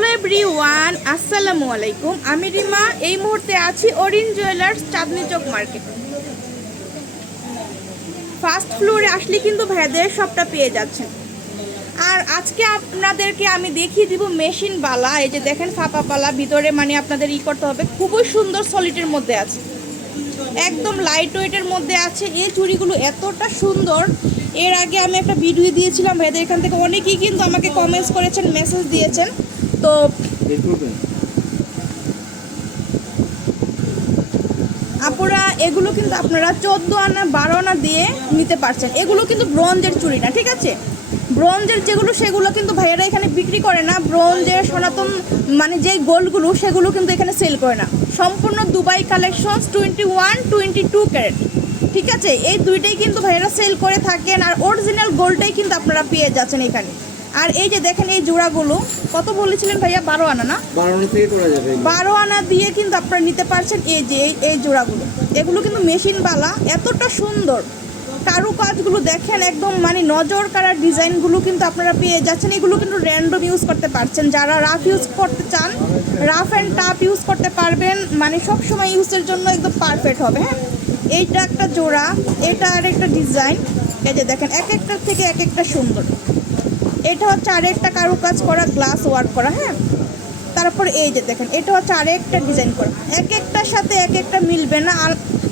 Hello everyone, আসসালামু আলাইকুম। আমি রিমা। এই মুহূর্তে আছি অরিন জুয়েলার্স, চাঁদনী চক মার্কেট। ফার্স্ট ফ্লোরে আসলে কিন্তু ভাইয়াদের সবটা পেয়ে যাচ্ছেন। আর আজকে আপনাদেরকে আমি দেখিয়ে দিব মেশিন বালা। এই যে দেখেন ফাপা বালা, ভিতরে মানে আপনাদের করতে হবে। খুবই সুন্দর সলিডের মধ্যে আছে, একদম লাইট ওয়েটের মধ্যে আছে। এই চুড়িগুলো এতটা সুন্দর, এর আগে আমি একটা ভিডিও দিয়েছিলাম ভাইয়াদের এখান থেকে অনেকেই কিন্তু আমাকে কমেন্টস করেছেন, মেসেজ দিয়েছেন। তো আপুরা এগুলো কিন্তু আপনারা 14 আনা 12 আনা দিয়ে নিতে পারছেন। এগুলো কিন্তু ব্রোঞ্জের চুড়ি না, ঠিক আছে? ব্রোঞ্জের যেগুলো সেগুলো কিন্তু ভাইয়ারা এখানে বিক্রি করে না। ব্রোঞ্জের সনাতন মানে যে গোল্ডগুলো সেগুলো কিন্তু এখানে সেল করে না। সম্পূর্ণ দুবাই কালেকশনস 21, 22 ক্যারেট, ঠিক আছে? এই দুইটাই কিন্তু ভাইয়ারা সেল করে থাকেন। আর অরিজিনাল গোল্ডটাই কিন্তু আপনারা পেয়ে যাচ্ছেন এখানে। আর এই যে দেখেন এই জোড়াগুলো কত বলেছিলেন ভাইয়া? 12 আনা না? 12 আনা থেকে করা যাবে। 12 আনা দিয়ে কিন্তু আপনারা নিতে পারছেন। এই যে এই জোড়াগুলো, এগুলো কিন্তু মেশিনওয়ালা, এতটা সুন্দর কারুকাজগুলো দেখেন, একদম মানে নজর কাড়া ডিজাইনগুলো কিন্তু আপনারা পেয়ে যাচ্ছেন। এগুলো কিন্তু র্যান্ডম ইউজ করতে পারছেন। যারা রাফ ইউজ করতে চান, রাফ অ্যান্ড টাফ ইউজ করতে পারবেন, মানে সব সময় ইউজের জন্য একদম পারফেক্ট হবে। হ্যাঁ, এইটা একটা জোড়া, এটা আর একটা ডিজাইন। এই যে দেখেন এক একটার থেকে এক একটা সুন্দর। এটা হচ্ছে আরেকটা কারুকাজ করা, গ্লাস ওয়ার্ক করা। হ্যাঁ, তারপর এই যে দেখেন এটা হচ্ছে আরেকটা ডিজাইন করা। এক একটার সাথে এক একটা মিলবে না,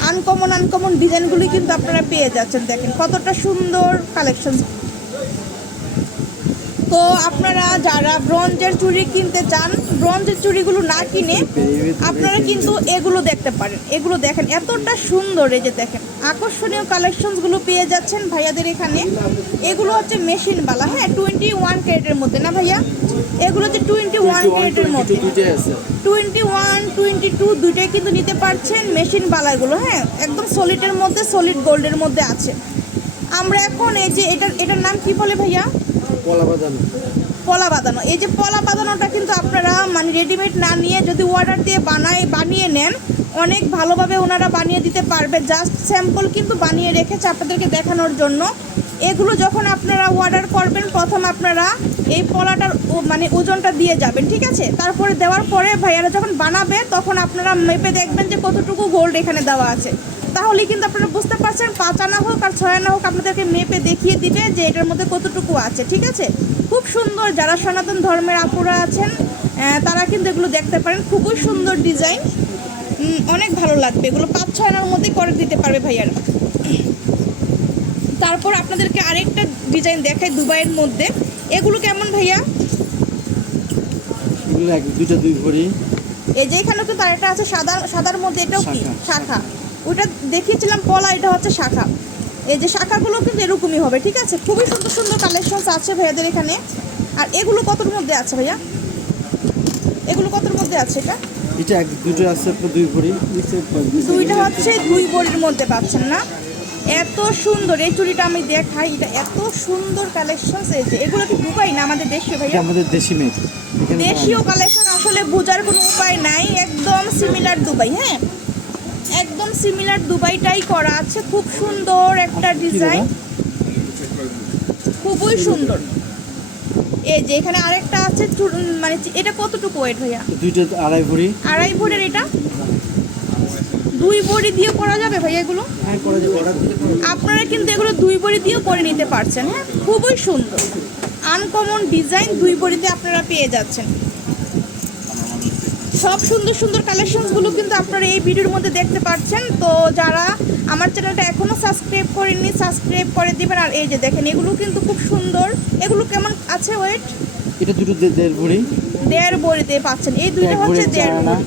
আনকমন ডিজাইনগুলি কিন্তু আপনারা পেয়ে যাচ্ছেন। দেখেন কতটা সুন্দর কালেকশন। তো আপনারা যারা ব্রোঞ্জের চুড়ি কিনতে চান, ব্রোঞ্জের চুড়িগুলো না কিনে আপনারা কিন্তু এগুলো দেখতে পারেন। এগুলো দেখেন এতটা সুন্দর। এই যে দেখেন আকর্ষণীয় কালেকশনসগুলো পেয়ে যাচ্ছেন ভাইয়াদের এখানে। এগুলো হচ্ছে মেশিনওয়ালা। হ্যাঁ, 21 ক্যারেটের মধ্যে না ভাইয়া? এগুলো হচ্ছে 21 ক্যারেটের মধ্যে, 21, 22 দুইটাই কিন্তু নিতে পারছেন মেশিনওয়ালা এগুলো। হ্যাঁ, একদম সলিডের মধ্যে, সলিড গোল্ডের মধ্যে আছে। আমরা এখন এই যে এটার নাম কি বলে ভাইয়া? পলা বাঁধানো। এই যে পলা বাঁধানোটা কিন্তু আপনারা মানে রেডিমেড না নিয়ে যদি অর্ডার দিয়ে বানিয়ে নেন, অনেক ভালোভাবে ওনারা বানিয়ে দিতে পারবে। জাস্ট স্যাম্পল কিন্তু বানিয়ে রেখেছে আপনাদেরকে দেখানোর জন্য। এগুলো যখন আপনারা অর্ডার করবেন, প্রথম আপনারা এই পলাটার মানে ওজনটা দিয়ে যাবেন, ঠিক আছে? তারপরে দেওয়ার পরে ভাইয়ারা যখন বানাবে তখন আপনারা মেপে দেখবেন যে কতটুকু গোল্ড এখানে দেওয়া আছে। তাহলেই কিন্তু আপনারা বুঝতে পারছেন 5 আনা হোক আর 6 আনা হোক, আপনাদেরকে মেপে দেখিয়ে দিবে যে এটার মধ্যে কতটুকু আছে, ঠিক আছে? খুব সুন্দর। যারা সনাতন ধর্মের আপুরা আছেন তারা কিন্তু এগুলো দেখতে পারেন। খুবই সুন্দর ডিজাইন, অনেক ভালো লাগবে। এগুলো 5-6 আনার মধ্যে করে দিতে পারবে ভাইয়ারা। তারপর আপনাদেরকে আরেকটা ডিজাইন দেখাই দুবাইয়ের মধ্যে। এগুলো কেমন ভাইয়া? দুই ভরি। এই যে এখানে তো তার একটা আছে সাদার মধ্যে, এটাও কি শাখা? ওটা দেখিয়েছিলাম পলা, এটা হচ্ছে শাখা। এই যে শাখাগুলো কিন্তু এরকমই হবে, ঠিক আছে? খুবই সুন্দর সুন্দর কালেকশনস আছে ভাইয়াদের এখানে। আর এগুলো কতর মধ্যে আছে ভাইয়া? এগুলো কতর মধ্যে আছে? এটা দুটো আছে আপনার 2 ভরি। দুইটা হচ্ছে 2 ভরির মধ্যে পাচ্ছেন না? এত সুন্দর এই চুড়িটা আমি দেখাই, এটা এত সুন্দর কালেকশন। এই যে এগুলো কি দুবাই না আমাদের দেশীয় ভাইয়া? আমাদের দেশি মেড, দেশীয় কালেকশন। আসলে বোঝার কোনো উপায় নাই, একদম সিমিলার দুবাই। হ্যাঁ, একদম সিমিলার দুবাইটাই করা আছে। খুব সুন্দর একটা ডিজাইন, খুবই সুন্দর। এই যে এখানে আরেকটা আছে, মানে এটা কতটুকু ওয়েট ভাইয়া? দুইটা 2.5 ভরি। 2.5 ভরির। এটা 2 ভরি দিয়ে করা যাবে ভাইয়া এগুলো? হ্যাঁ, করা যাবে। আপনারা কিন্তু এগুলো 2 ভরি দিয়েও করে নিতে পারছেন। হ্যাঁ, খুবই সুন্দর আনকমন ডিজাইন 2 ভরিতে আপনারা পেয়ে যাচ্ছেন। সব সুন্দর সুন্দর কালেকশনসগুলো কিন্তু আপনারা এই ভিডিওর মধ্যে দেখতে পাচ্ছেন। তো যারা আমার চ্যানেলটা এখনও সাবস্ক্রাইব করেননি, সাবস্ক্রাইব করে দিবেন। আর এই যে দেখেন এগুলো কিন্তু খুব সুন্দর। এগুলো কেমন আছে ওয়েট? এটা দুটো 1.5 ভরি। 1.5 ভরিতে পাচ্ছেন। এই দুইটা হচ্ছে 1.5 ভরি,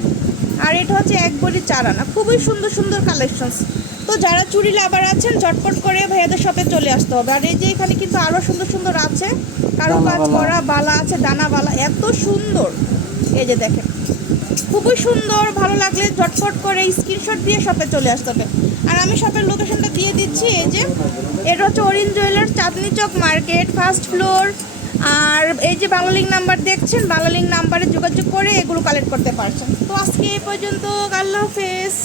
আর এটা হচ্ছে 1 ভরি 4 আনা। খুবই সুন্দর সুন্দর কালেকশনস। তো যারা চুড়ি লাভার আছেন ঝটপট করে ভাইয়াদের শপে চলে আসতে হবে। আর এই যে এখানে কিন্তু আরও সুন্দর সুন্দর আছে, কারুকাজ করা বালা আছে, দানাওয়ালা, এত সুন্দর। এই যে দেখেন খুবই সুন্দর। ভালো লাগলে ঝটপট করে স্ক্রিনশট দিয়ে শপে চলে আসতে হবে। আর আমি শপের লোকেশনটা দিয়ে দিচ্ছি। এই যে এটা হচ্ছে অরিন জুয়েলার্স, চাঁদনী চক মার্কেট, ফার্স্ট ফ্লোর। আর এই যে বাংলা লিঙ্ক নাম্বার দেখছেন, বাংলা লিঙ্ক নাম্বারে যোগাযোগ করে এগুলো কালেক্ট করতে পারছেন। তো আজকে এই পর্যন্ত, আল্লাহ হাফেজ।